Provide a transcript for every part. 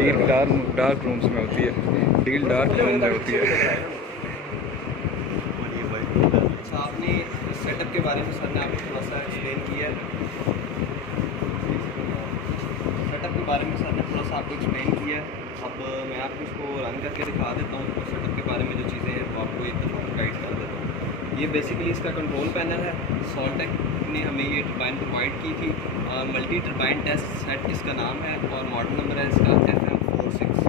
Deal dark rooms में होती है, डील डार्क रूम में होती है। अच्छा, आपने सेटअप के बारे में सर ने आपको थोड़ा सा एक्सप्लेन किया है। सेटअप के बारे में सर ने थोड़ा सा आपको एक्सप्लेन किया है। अब मैं आपको इसको रन करके दिखा देता हूँ और सेटअप के बारे में जो चीज़ें हैं वो आपको एक दफ़ा गाइड कर देता हूँ। ये बेसिकली इसका कंट्रोल पैनल है। सॉल्टेक ने हमें ये टरबाइन प्रोवाइड की थी। मल्टी टरबाइन टेस्ट सेट इसका नाम है और मॉडल नंबर है इसका FM46।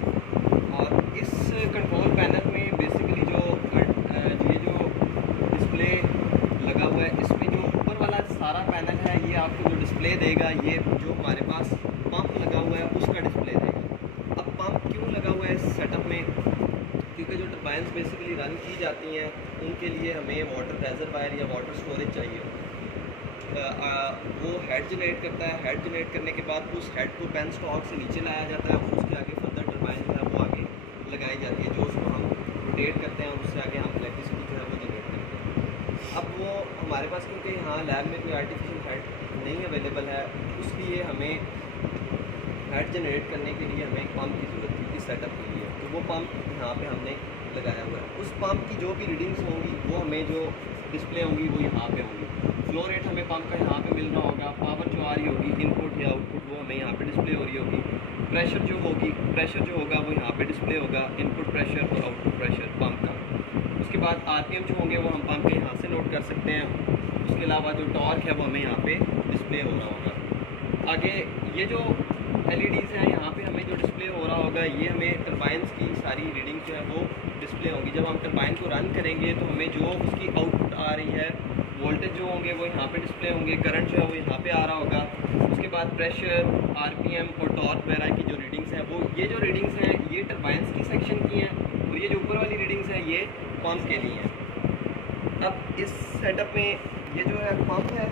और इस कंट्रोल पैनल में बेसिकली जो ये जो डिस्प्ले लगा हुआ है, इसमें जो ऊपर वाला सारा पैनल है ये आपको जो डिस्प्ले देगा, ये जो हमारे पास पंप लगा हुआ है उसका डिस्प्ले देगा। अब पंप क्यों लगा हुआ है इस सेटअप में? क्योंकि जो टरबाइंस बेसिकली रन की जाती हैं उनके लिए हमें वाटर रेजरवायर या वाटर स्टोरेज चाहिए। वो हेड जनरेट करता है। हेड जनरेट करने के बाद उस हेड को पेन स्टॉक से नीचे लाया जाता है और उसके आगे फर्दर टरबाइन जो है वो आगे लगाई जाती है, जो उसको हम रोटेट करते हैं और उससे आगे हम इलेक्ट्रिसिटी जो है वो जनरेट करते हैं। अब वो हमारे पास क्योंकि यहाँ लैब में कोई आर्टिफिशियल हेड नहीं अवेलेबल है, उसलिए हमें हेड जनरेट करने के लिए हमें एक पंप की ज़रूरत थी इस सेटअप के लिए। तो वो पंप यहाँ पे हमने लगाया हुआ है। उस पंप की जो भी रीडिंग्स होंगी वो हमें जो डिस्प्ले होंगी वो यहाँ पे होंगी। फ्लो रेट हमें पंप का यहाँ पे मिल रहा होगा। पावर जो आ रही होगी इनपुट या आउटपुट वो हमें यहाँ पे डिस्प्ले हो रही होगी। प्रेशर जो होगा वो यहाँ पे डिस्प्ले होगा, इनपुट प्रेशर और आउटपुट प्रेशर पंप का। उसके बाद RPM जो होंगे वो हम पंप के यहाँ से नोट कर सकते हैं। उसके अलावा जो टॉर्क है वो हमें यहाँ पे डिस्प्ले हो रहा होगा। आगे ये जो LEDs हैं यहाँ पे हमें जो डिस्प्ले हो रहा होगा, ये हमें टरबाइंस की सारी रीडिंग जो है वो डिस्प्ले होंगी। जब हम टरबाइन को रन करेंगे तो हमें जो उसकी आउटपुट आ रही है, वोल्टेज जो होंगे वो यहाँ पे डिस्प्ले होंगे, करंट जो है वो यहाँ पे आ रहा होगा। उसके बाद प्रेशर, RPM और टॉर्क वगैरह की जो रीडिंग्स हैं वो ये जो रीडिंग्स हैं ये टरबाइंस की सेक्शन की हैं और ये जो ऊपर वाली रीडिंग्स हैं ये पंप के लिए हैं। अब इस सेटअप में ये जो है पंप है,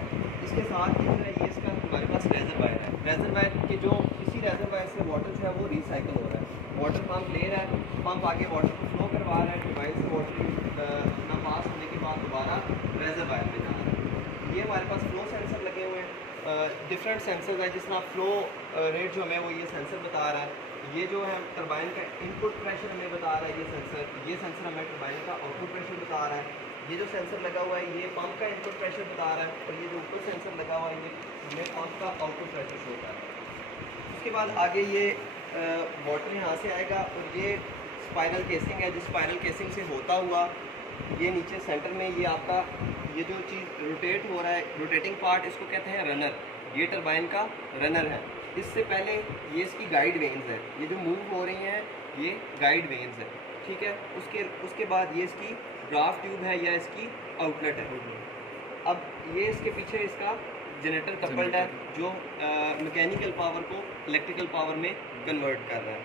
इसके साथ ही जो है ये इसका हमारे पास रेजरवायर है। रेजरवायर के जो इसी रेजरवायर से वाटर जो है वो रिसाइकल हो रहा है। वाटर पंप ले रहा है, पंप आगे वाटर को फ्लो करवा रहा है, टरबाइन से वाटर अपना पास होने के बाद दोबारा रेजरवायर में जा रहा है। ये हमारे पास फ्लो सेंसर लगे हुए हैं। डिफरेंट सेंसर है, जिस तरह फ्लो रेट जो हमें वो ये सेंसर बता रहा है। ये जो है टरबाइन का इनपुट प्रेशर हमें बता रहा है ये सेंसर हमें टरबाइन का आउटपुट प्रेशर बता रहा है। ये जो सेंसर लगा हुआ है ये पंप का इनपुट प्रेशर बता रहा है और ये जो ऊपर सेंसर लगा हुआ है ये हमें पंप का आउटपुट प्रेशर शो कर रहा है। उसके बाद आगे ये वाटर यहाँ से आएगा और ये स्पाइरल केसिंग है। जिस स्पाइरल केसिंग से होता हुआ ये नीचे सेंटर में ये आपका ये जो चीज़ रोटेट हो रहा है, रोटेटिंग पार्ट, इसको कहते हैं रनर। ये टरबाइन का रनर है। इससे पहले ये इसकी गाइड वेन्स है, ये जो मूव हो रही हैं ये गाइड वेन्स है, ठीक है। उसके बाद ये इसकी ड्राफ्ट ट्यूब है या इसकी आउटलेट है। अब ये इसके पीछे इसका जनरेटर कपल्ड है जो मैकेनिकल पावर को इलेक्ट्रिकल पावर में कन्वर्ट कर रहा है।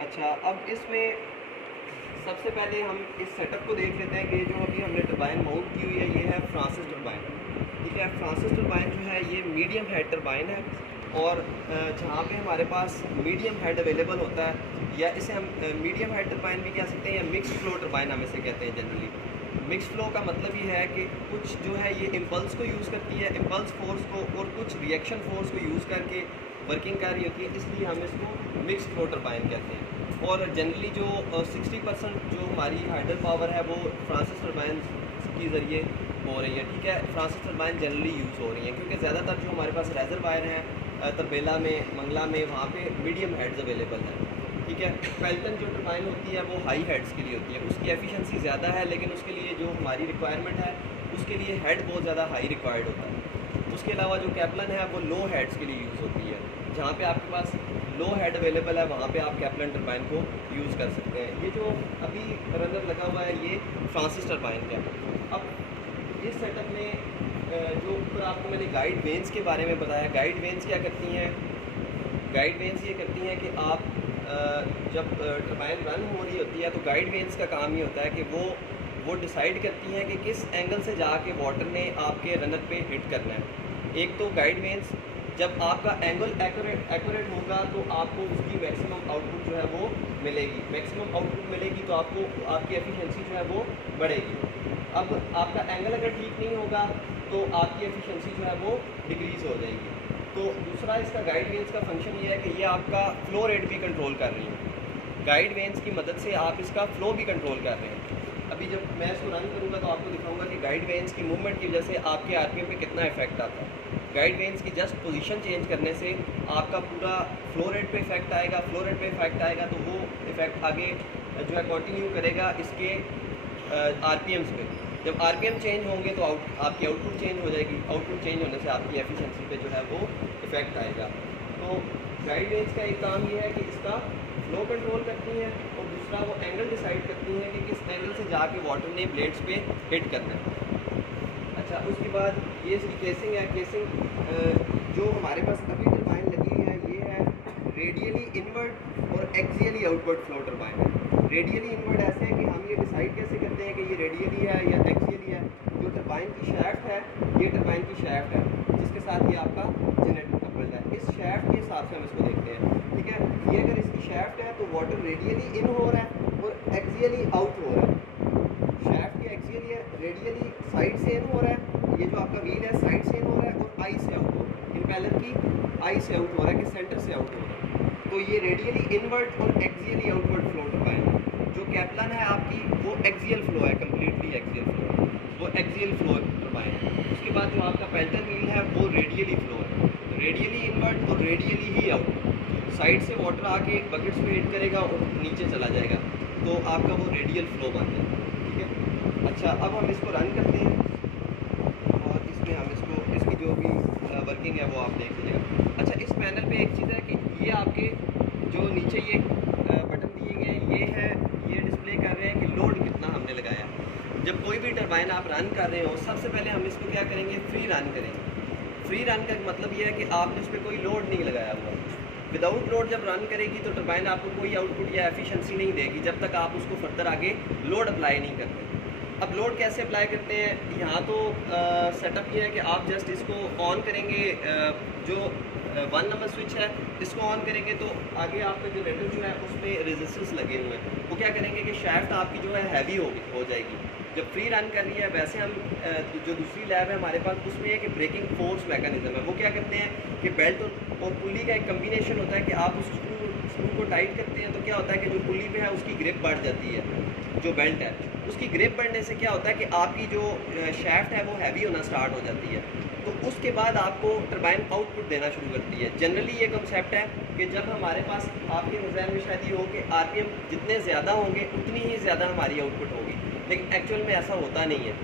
अच्छा, अब इसमें सबसे पहले हम इस सेटअप को देख लेते हैं कि जो अभी हमने टरबाइन माउंट की हुई है ये है फ्रांसिस टरबाइन, ठीक है। फ्रांसिस टरबाइन जो है ये मीडियम हेड टरबाइन है और जहाँ पे हमारे पास मीडियम हेड अवेलेबल होता है या इसे हम मीडियम हेड टरबाइन भी कह सकते हैं या मिक्स फ्लो टरबाइन हम इसे कहते हैं जनरली। मिक्स फ्लो का मतलब ये है कि कुछ जो है ये इम्पल्स को यूज़ करती है, इम्पल्स फोर्स को, और कुछ रिएक्शन फोर्स को यूज़ करके वर्किंग कर रही होती है, इसलिए हम इसको मिक्स फ्लो टरबाइन कहते हैं। और जनरली जो 60% जो हमारी हाइडल पावर है वो फ्रांसिस टरबाइन के ज़रिए हो रही है, ठीक है। फ्रांसिस टरबाइन जनरली यूज़ हो रही है क्योंकि ज़्यादातर जो हमारे पास रेजरवायर हैं तरबेला में, मंगला में, वहाँ पे मीडियम हेड्स अवेलेबल हैं, ठीक है। पेल्टन जो टरबाइन होती है वो हाई हेड्स के लिए होती है, उसकी एफिशिएंसी ज़्यादा है लेकिन उसके लिए जो हमारी रिक्वायरमेंट है उसके लिए हेड बहुत ज़्यादा हाई रिक्वायर्ड होता है। उसके अलावा जो कैप्लन है वो लो हेड्स के लिए यूज़ होती है। जहाँ पे आपके पास लो हेड अवेलेबल है वहाँ पे आप कैप्लन टरबाइन को यूज़ कर सकते हैं। ये जो अभी रनर लगा हुआ है ये फ्रांसिस टरबाइन का है। अब इस सेटअप में जो ऊपर आपको मैंने गाइड वेन्स के बारे में बताया, गाइड वेन्स क्या करती हैं? गाइड वेन्स ये करती हैं कि आप जब टरबाइन रन हो रही होती है तो गाइड वेन्स का काम ये होता है कि वो डिसाइड करती हैं कि किस एंगल से जाके वाटर ने आपके रनर पे हिट करना है। एक तो गाइड वेन्स जब आपका एंगल एक्यूरेट होगा तो आपको उसकी मैक्सिमम आउटपुट जो है वो मिलेगी। मैक्सिमम आउटपुट मिलेगी तो आपको आपकी एफिशिएंसी जो है वो बढ़ेगी। अब आपका एंगल अगर ठीक नहीं होगा तो आपकी एफिशिएंसी जो है वो डिक्रीज़ हो जाएगी। तो दूसरा इसका गाइड वेंस का फंक्शन ये है कि ये आपका फ्लो रेट भी कंट्रोल कर रही है। गाइड वेंस की मदद से आप इसका फ्लो भी कंट्रोल कर रहे हैं। अभी जब मैं इसको रन करूँगा तो आपको दिखाऊंगा कि गाइड वेंस की मूवमेंट की वजह से आपके आरपीएम पे कितना इफेक्ट आता है। गाइड वेंस की जस्ट पोजीशन चेंज करने से आपका पूरा फ्लो रेट पे इफेक्ट आएगा। फ्लो रेट पे इफेक्ट आएगा तो वो इफेक्ट आगे जो है कंटिन्यू करेगा इसके आरपीएम्स पे। जब आरपीएम चेंज होंगे तो आपकी आउटपुट चेंज हो जाएगी। आउटपुट चेंज होने से आपकी एफिशिएंसी पे जो है वो इफेक्ट आएगा। तो गाइड वेंस का एक काम ये है कि इसका फ्लो कंट्रोल करती है और दूसरा वो एंगल डिसाइड करती है कि किस एंगल से जाके वाटर ने ब्लेड्स पे हिट करना है। अच्छा, उसके बाद ये इसकी केसिंग है। केसिंग जो हमारे पास अभी टरबाइन लगी हुई है ये है रेडियली इनवर्ड और एक्सियली आउटवर्ड फ्लो टरबाइन है। रेडियली इनवर्ड ऐसे है कि हम ये डिसाइड कैसे करते हैं कि ये रेडियली है या एक्सियली है। जो टरबाइन की शैफ्ट है ये टरबाइन की शैफ्ट है जिसके साथ ये आपका जनरेटर कपल्ड है। इस शैफ्ट के हिसाब से हम इसको देखते हैं, ठीक है। ये अगर इसकी शैफ्ट है तो वाटर रेडियली इन हो रहा है और एक्सियली आउट हो रहा है। शैफ्ट की एक्सियली है, रेडियली साइड से इन हो रहा है। ये जो आपका व्हील है साइड से इन हो रहा है और आई से आउट हो रहा है। इम्पेलर की आई से आउट हो रहा है कि सेंटर से आउट हो रहा है। तो ये रेडियली इनवर्ड और एक्सियली आउटवर्ड फ्लो टरबाइन है। जो कैप्लन है आपकी वो एक्सियल फ्लो है, कम्प्लीटली एक्सियल फ्लो, वो एक्सियल फ्लो टरबाइन है। उसके बाद जो आपका पेल्टर व्हील है वो रेडियली फ्लो है, रेडियली इनवर्ड और रेडियली ही आउट। साइड से वाटर आके बकेट्स में हिट करेगा और नीचे चला जाएगा तो आपका वो रेडियल फ्लो बन जाएगा, ठीक है। अच्छा, अब हम इसको रन करते हैं और इसमें हम इसको इसकी जो भी वर्किंग है वो आप देख लीजिएगा। अच्छा, इस पैनल पे एक चीज़ है कि ये आपके जो नीचे ये बटन दिए गए हैं ये डिस्प्ले कर रहे हैं कि लोड कितना हमने लगाया। जब कोई भी टरबाइन आप रन कर रहे हो सबसे पहले हम इसको क्या करेंगे, फ्री रन करेंगे। फ्री रन का मतलब ये है कि आपने उस पर कोई लोड नहीं लगाया हुआ। विदाउट लोड जब रन करेगी तो टरबाइन आपको कोई आउटपुट या एफिशिएंसी नहीं देगी जब तक आप उसको फर्दर आगे लोड अप्लाई नहीं करते। अब लोड कैसे अप्लाई करते हैं, यहाँ तो सेटअप ये है कि आप जस्ट इसको ऑन करेंगे। जो 1 नंबर स्विच है इसको ऑन करेंगे तो आगे आपका जनरेटर जो है उसमें रेजिस्टेंस लगे हुए हैं। वो क्या करेंगे कि शैफ्ट आपकी जो है हैवी हो जाएगी। जब फ्री रन कर रही है वैसे हम जो दूसरी लैब है हमारे पास उसमें है कि ब्रेकिंग फोर्स मैकेनिज्म है। वो क्या करते हैं कि बेल्ट और पुल्ली का एक कम्बिनेशन होता है कि आप उस स्क्रू को टाइट करते हैं तो क्या होता है कि जो पुल्ली पे है उसकी ग्रिप बढ़ जाती है। जो बेल्ट है उसकी ग्रिप बढ़ने से क्या होता है कि आपकी जो शैफ्ट है वो हैवी होना स्टार्ट हो जाती है। तो उसके बाद आपको टरबाइन आउटपुट देना शुरू करती है। जनरली ये कंसेप्ट है कि जब हमारे पास आपके डिज़ाइन में शायद ये हो कि आरपीएम जितने ज़्यादा होंगे उतनी ही ज़्यादा हमारी आउटपुट होगी, लेकिन एक्चुअल में ऐसा होता नहीं है।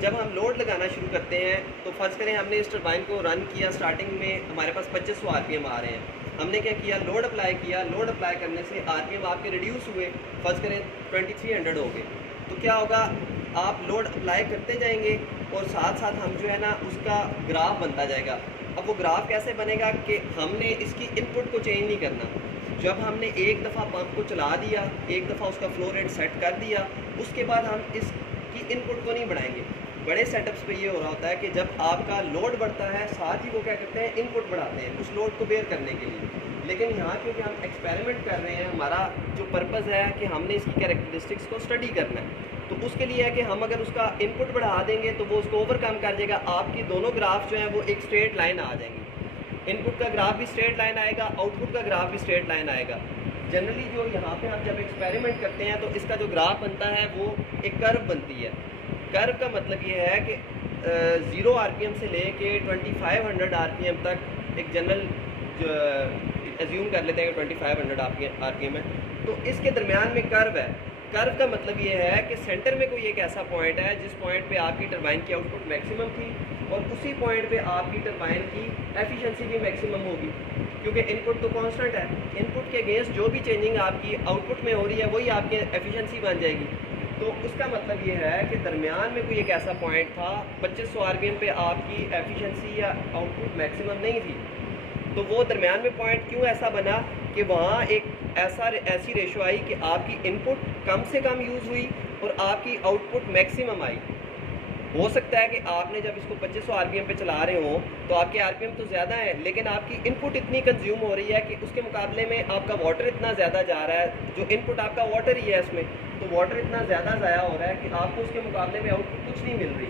जब हम लोड लगाना शुरू करते हैं तो फ़र्ज़ करें हमने इस टरबाइन को रन किया, स्टार्टिंग में हमारे पास 2500 आरपीएम आ रहे हैं। हमने क्या किया, लोड अप्लाई किया। लोड अप्लाई करने से आरपीएम आपके रिड्यूस हुए, फ़र्ज़ करें 2300 हो गए। तो क्या होगा, आप लोड अप्लाई करते जाएंगे और साथ साथ हम जो है ना उसका ग्राफ बनता जाएगा। अब वो ग्राफ कैसे बनेगा कि हमने इसकी इनपुट को चेंज नहीं करना। जब हमने एक दफ़ा पंप को चला दिया, एक दफ़ा उसका फ्लो रेट सेट कर दिया, उसके बाद हम इसकी इनपुट को नहीं बढ़ाएंगे। बड़े सेटअप्स पे ये हो रहा होता है कि जब आपका लोड बढ़ता है साथ ही वो क्या करते हैं, इनपुट बढ़ाते हैं उस लोड को बेयर करने के लिए। लेकिन यहाँ क्योंकि हम एक्सपेरिमेंट कर रहे हैं, हमारा जो पर्पज़ है कि हमने इसकी कैरेक्टरिस्टिक्स को स्टडी करना है, तो उसके लिए है कि हम अगर उसका इनपुट बढ़ा देंगे तो वो उसको ओवरकम कर देगा। आपकी दोनों ग्राफ जो हैं वो एक स्ट्रेट लाइन आ जाएंगी। इनपुट का ग्राफ भी स्ट्रेट लाइन आएगा, आउटपुट का ग्राफ भी स्ट्रेट लाइन आएगा। जनरली जो यहाँ पे हम जब एक्सपेरिमेंट करते हैं तो इसका जो ग्राफ बनता है वो एक कर्व बनती है। कर्व का मतलब ये है कि 0 आरपीएम से लेके 2500 आरपीएम तक एक जनरल एज्यूम कर लेते हैं कि 2500 आरपीएम है, तो इसके दरमियान में कर्व है। कर्व का मतलब ये है कि सेंटर में कोई एक ऐसा पॉइंट है जिस पॉइंट पे आपकी टरबाइन की आउटपुट मैक्सिमम थी और उसी पॉइंट पे आपकी टरबाइन की एफिशिएंसी भी मैक्सिमम होगी, क्योंकि इनपुट तो कांस्टेंट है। इनपुट के अगेंस्ट जो भी चेंजिंग आपकी आउटपुट में हो रही है वही आपकी एफिशिएंसी बन जाएगी। तो उसका मतलब ये है कि दरमियान में कोई एक ऐसा पॉइंट था 2500 आरपीएम पे आपकी एफिशिएंसी या आउटपुट मैक्सिमम नहीं थी। तो वो दरमियान में पॉइंट क्यों ऐसा बना कि वहाँ एक ऐसी रेशो आई कि आपकी इनपुट कम से कम यूज़ हुई और आपकी आउटपुट मैक्सिमम आई। हो सकता है कि आपने जब इसको 2500 आरपीएम पे चला रहे हो तो आपके आरपीएम तो ज़्यादा है, लेकिन आपकी इनपुट इतनी कंज्यूम हो रही है कि उसके मुकाबले में आपका वाटर इतना ज़्यादा जा रहा है। जो इनपुट आपका वाटर ही है इसमें, तो वाटर इतना ज़्यादा ज़ाया हो रहा है कि आपको उसके मुकाबले में आउटपुट कुछ नहीं मिल रही।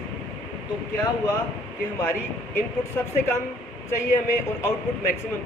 तो क्या हुआ कि हमारी इनपुट सबसे कम चाहिए हमें और आउटपुट मैक्सिमम